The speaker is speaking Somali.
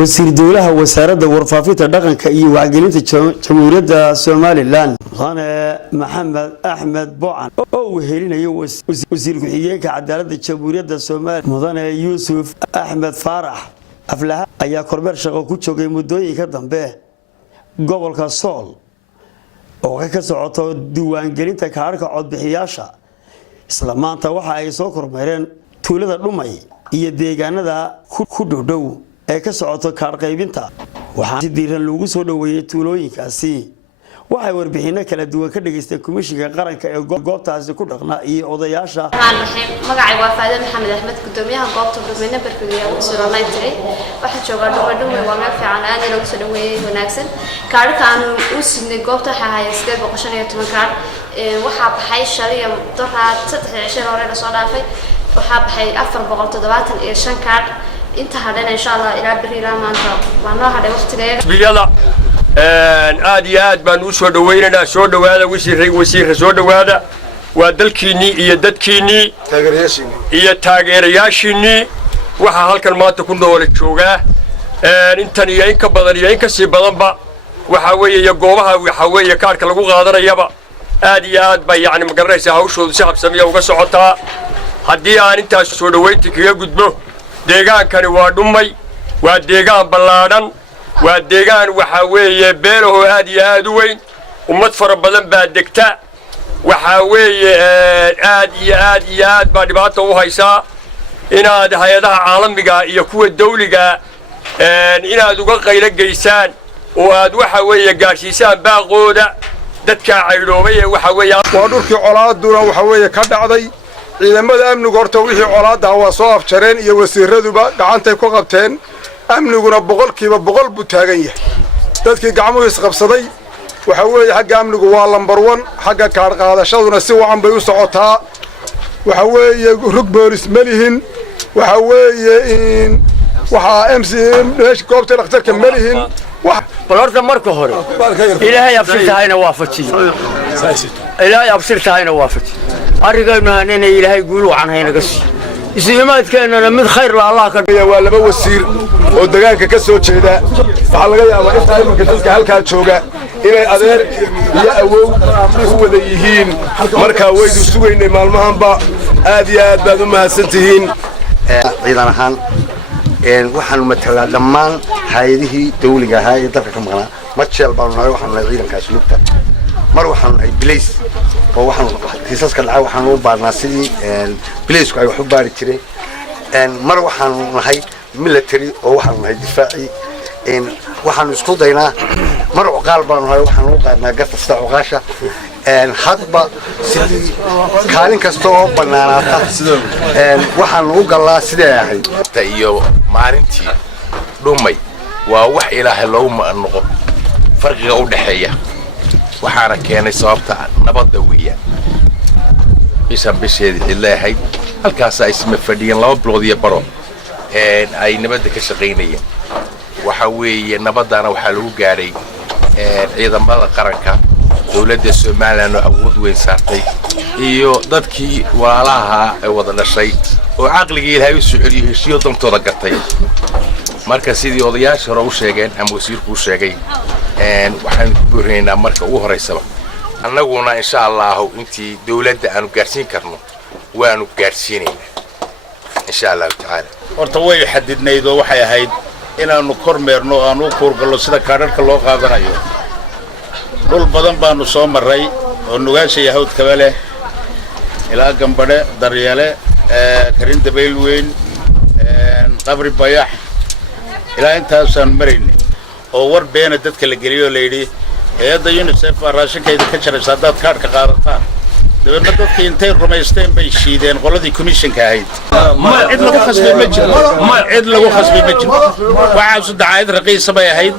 wasiir dowlaha wasaaradda warfaafinta dhaqanka iyo wacyigelinta jamhuuriyadda Somaliland Mudane Maxamed Axmed Bocan oo uu helinayo wasiir ku-xigeenka cadaaladda jamhuuriyadda Somaliland Mudane Yuusuf Axmed Faarax aflaha ayaa kormeer shaqo ku joogay muddooyinka dambe gobolka Sool oo ka socoto diiwaangelinta kaarka codbixiyaasha isla maanta waxa ay soo kormeereen tuulada Dhumay iyo deegaanada ku dhow ee ka socoto kaar qaybinta waxa si diiran lagu soo dhaweeyay tuulooyinkaasi waxay warbixino kala duwan ka dhageystay komishiga qaranka ee goobtaasi ku dhaqnaa iyo odayaasha magacay waa Faadil Maxamed Axmed gudoomiyaha goobta Dhumay barkadiya soo laaytay waxa jooga Dhumay waa meel fiican aad lagu soo dhaweeyay wanaagsan kaarka aan u siinay goobta hayay 815 kaar waxa baxay shariya daraad 3 hore la soo dhaafay waxa baxay 475 kaar inta hadana insha Allah ila bariila maanta waana haday waqtigeeda biyada aad iyo aad baan u soo dhaweynaa soo dhawaada wasiir soo dhawaada waa dalkiini iyo dadkiini taageerayaashiini waxa halkan maanta ku nool jooga intan iyo in ka badan iyo in ka sii badanba waxa weeye goobaha waxa weeye kaarka lagu qaadanayaba aad iyo aad bay yaani magaranaysa hawshoodu si habsamiya uga socotaa haddii aan intaas soo dhaweyntii kaga gudbo deegaankani waa Dhumay waa deegaan ballaadhan waa deegaan waxa weeye beelaho aad iyo aad u weyn ummad fara badan baa degta waxa weeye aad iyo aad baa dhibaato u haysaa inaad hay'adaha caalamiga iyo kuwa dawliga inaad uga qaylo geysaan oo aad waxa weeye gaarsiisaan baaqooda dadka cayloobay waxa weeye waa dhulkii colaaduna waxa weeye ka dhacday ciidamada amniga horta wixii colaada waa soo afjareen iyo wasiiraduba gacantay ku qabteen amniguna boqolkiiba boqol buu taagan yahay dadkii gacmuhu isqabsaday waxa weeye xagga amnigu waa lambar 1 xagga kaar qaadashaduna si wacan bay u socotaa waxa weeye rug boolis malihin waxa weeye in waxa MC goobta dhakhtarka malihin balorta marka hore ilaahay absirtahayna waafajiyo ilaahay absirtahayna waafajiyo arigayna inay ilaahay guul wacan hayna gas isliimaadkeena mid khayr la Allah ka dhigo waa laba wasiir oo deegaanka ka soo jeeda waxa laga yaabaa inta imanka dadka halka jooga inay adeer iyo awow u wada yihiin marka waydu sugaynay maalmahanba aad iyo aad baad u mahadsantihiin ciidan ahaan waxaan matalaa dhammaan hay'adihii dawliga ahaa ee dalka ka maqnaa ma jeel baan nahay waxaan nahay ciidankaas lugta mar waxaan nahay bilays oo waxaan kiisaska dhacay waxaan u baarnaa sidii bilaysku ay wax u baari jireen mar waxaan nahay military oo waxaan nahay difaaci waxaan isku daynaa mar uqaal baan nahay waxaan u qaadnaa gartasta uqaasha hadba sidii kaalin kasta oo banaanaata waxaan u galaa sidee ahayd iyo maalintii Dhumay waa wax ilaahay loogu noqo farqiga u dhaxeeya waxaana keenay sababta nabadda weeyaan bisheedii ilaahay halkaas ay isma fadhiyeen 2 bilood iyo baro ay nabadda ka shaqeynayeen waxa weeye nabadana waxa lagu gaaray ciidamada qaranka dawladda Soomaaliland oo awood weyn saartay iyo dadkii walaalaha ay wada dhashay oo aqliga ilaahay u soo celiyo heshiyo dantooda gatay marka sidii odayaasha hore u sheegeen ama wasiirku u sheegay waxaan ku booreynaa marka ugu horeysaba annaguna insha Allah intii dawladda aanu gaarsiin karno waanu gaarsiinaynaa insha Allah ta'ala horta way xadidnaydo waxay ahayd inaanu kormeerno aanu koorgalo sida kaararka loo qaadanayo dhul badan baanu soo maray oo nugaasha yahuud kaba leh ilaa Gambadhe Daryeele Karin Dabayl weyn qabri bayax ilaa intaasaan maraynay oo war beena dadka la geliyo leeydi hay'adda UNICEF raashinkayda ka jaraysa dad kaarka qaadataan dawladda dadkii intay rumaysteen bay shiideen qoladii commissionka ahayd ma cid lagu khasbay ma jiro waxa soo dacayd raqiis bay ahayd